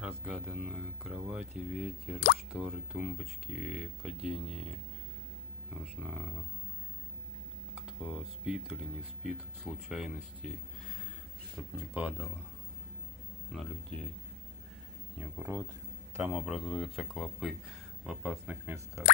Разгаданные кровати, ветер, шторы, тумбочки, падение. Нужно, кто спит или не спит, от случайностей, чтобы не падало на людей, не в рот. Там образуются клопы в опасных местах.